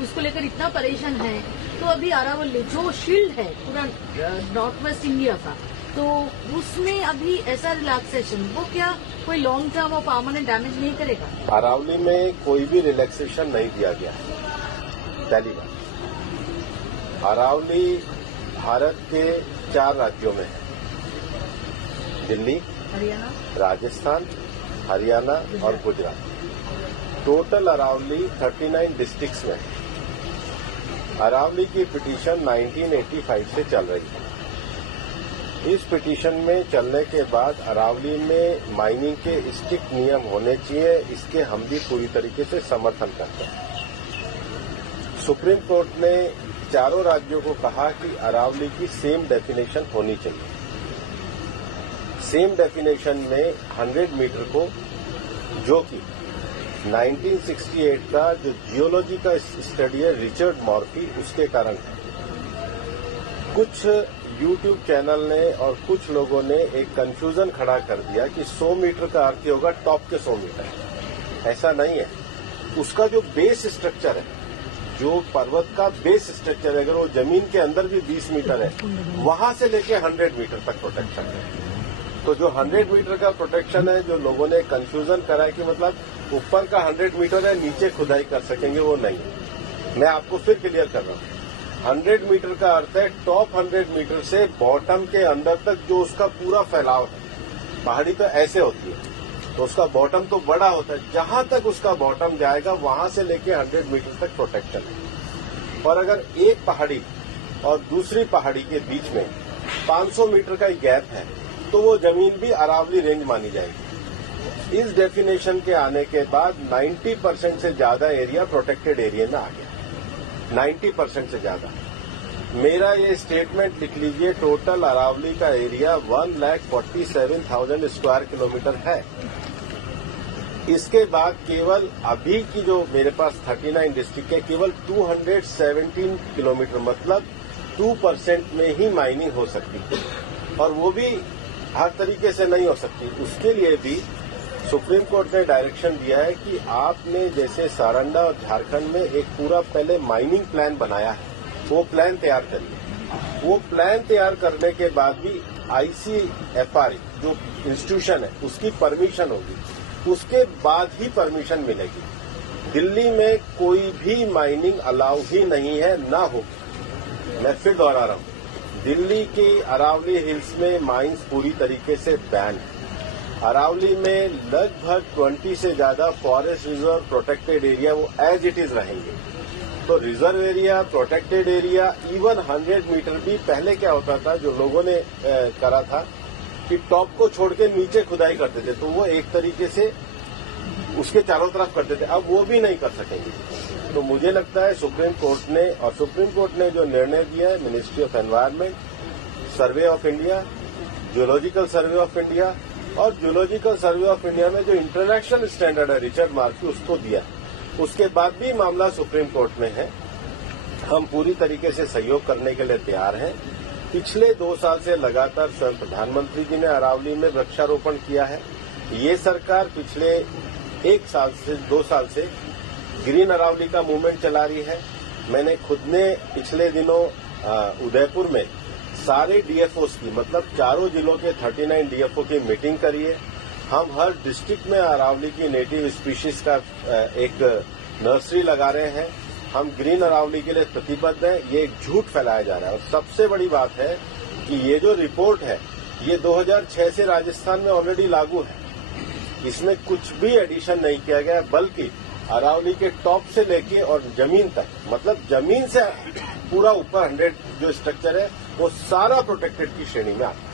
उसको लेकर इतना परेशान है, तो अभी अरावली जो शील्ड है पूरा नॉर्थ वेस्ट इंडिया का, तो उसमें अभी ऐसा रिलैक्सेशन वो क्या कोई लॉन्ग टर्म और परमानेंट डैमेज नहीं करेगा? अरावली में कोई भी रिलैक्सेशन नहीं दिया गया है। पहली बात, अरावली भारत के 4 राज्यों में है, दिल्ली, हरियाणा, राजस्थान, हरियाणा और गुजरात। टोटल अरावली 39 डिस्ट्रिक्ट्स में है। अरावली की पिटीशन 1985 से चल रही है। इस पिटीशन में चलने के बाद अरावली में माइनिंग के स्ट्रिक्ट नियम होने चाहिए, इसके हम भी पूरी तरीके से समर्थन करते हैं। सुप्रीम कोर्ट ने चारों राज्यों को कहा कि अरावली की सेम डेफिनेशन होनी चाहिए। सेम डेफिनेशन में 100 मीटर को, जो कि 1968 का जो जियोलॉजी का स्टडी है रिचर्ड मॉर्फी, उसके कारण है। कुछ यूट्यूब चैनल ने और कुछ लोगों ने एक कंफ्यूजन खड़ा कर दिया कि 100 मीटर का अर्थ होगा टॉप के 100 मीटर। ऐसा नहीं है। उसका जो बेस स्ट्रक्चर है, जो पर्वत का बेस स्ट्रक्चर है, अगर वो जमीन के अंदर भी 20 मीटर है, वहां से लेके 100 मीटर तक प्रोटेक्शन है। तो जो 100 मीटर का प्रोटेक्शन है, जो लोगों ने कंफ्यूजन करा है कि मतलब ऊपर का 100 मीटर है, नीचे खुदाई कर सकेंगे, वो नहीं है। मैं आपको फिर क्लियर कर रहा हूं। 100 मीटर का अर्थ है टॉप 100 मीटर से बॉटम के अंदर तक जो उसका पूरा फैलाव है। पहाड़ी तो ऐसे होती है, तो उसका बॉटम तो बड़ा होता है, जहां तक उसका बॉटम जाएगा वहां से लेके 100 मीटर तक प्रोटेक्शन है। और अगर एक पहाड़ी और दूसरी पहाड़ी के बीच में 500 मीटर का गैप है, तो वो जमीन भी अरावली रेंज मानी जाएगी। इस डेफिनेशन के आने के बाद 90% से ज्यादा एरिया प्रोटेक्टेड एरिया में आ गया। 90% से ज्यादा। मेरा ये स्टेटमेंट लिख लीजिए, टोटल अरावली का एरिया 1,47,000 स्क्वायर किलोमीटर है। इसके बाद केवल अभी की जो मेरे पास 39 डिस्ट्रिक्ट है, केवल 217 किलोमीटर, मतलब 2% में ही माइनिंग हो सकती है, और वो भी हर तरीके से नहीं हो सकती। उसके लिए भी सुप्रीम कोर्ट ने डायरेक्शन दिया है कि आपने जैसे सारंडा और झारखंड में एक पूरा पहले माइनिंग प्लान बनाया है, वो प्लान तैयार करिए। वो प्लान तैयार करने के बाद भी ICFR जो इंस्टीट्यूशन है उसकी परमिशन होगी, उसके बाद ही परमिशन मिलेगी। दिल्ली में कोई भी माइनिंग अलाउ ही नहीं है, ना होगी। मैं फिर दोहरा रहा हूं, दिल्ली की अरावली हिल्स में माइंस पूरी तरीके से बैन है। अरावली में लगभग 20 से ज्यादा फॉरेस्ट रिजर्व प्रोटेक्टेड एरिया वो एज इट इज रहेंगे। तो reserve area, protected area, even 100 metre भी पहले क्या होता था, जो लोगों ने करा था कि टॉप को छोड़ के नीचे खुदाई करते थे, तो वो एक तरीके से उसके चारों तरफ करते थे। अब वो भी नहीं कर सकेंगे। तो मुझे लगता है सुप्रीम कोर्ट ने जो निर्णय दिया है, ministry of environment, survey of India, geological survey of India, और जियोलॉजिकल सर्वे ऑफ इंडिया में जो इंटरनेशनल स्टैंडर्ड है रिचर्ड मॉर्फी, उसको दिया। उसके बाद भी मामला सुप्रीम कोर्ट में है। हम पूरी तरीके से सहयोग करने के लिए तैयार हैं। पिछले 2 साल से लगातार स्वयं प्रधानमंत्री जी ने अरावली में वृक्षारोपण किया है। ये सरकार पिछले 1 साल से 2 साल से ग्रीन अरावली का मूवमेंट चला रही है। मैंने खुद ने पिछले दिनों उदयपुर में सारे डीएफओस की, मतलब चारों जिलों के 39 डीएफओ की मीटिंग करी है। हम हर डिस्ट्रिक्ट में अरावली की नेटिव स्पीशीज का एक नर्सरी लगा रहे हैं। हम ग्रीन अरावली के लिए प्रतिबद्ध हैं। ये एक झूठ फैलाया जा रहा है। और सबसे बड़ी बात है कि ये जो रिपोर्ट है, ये 2006 से राजस्थान में ऑलरेडी लागू है। इसमें कुछ भी एडिशन नहीं किया गया, बल्कि अरावली के टॉप से लेके और जमीन तक, मतलब जमीन से पूरा ऊपर 100 जो स्ट्रक्चर है, वो सारा प्रोटेक्टेड की श्रेणी में आता है।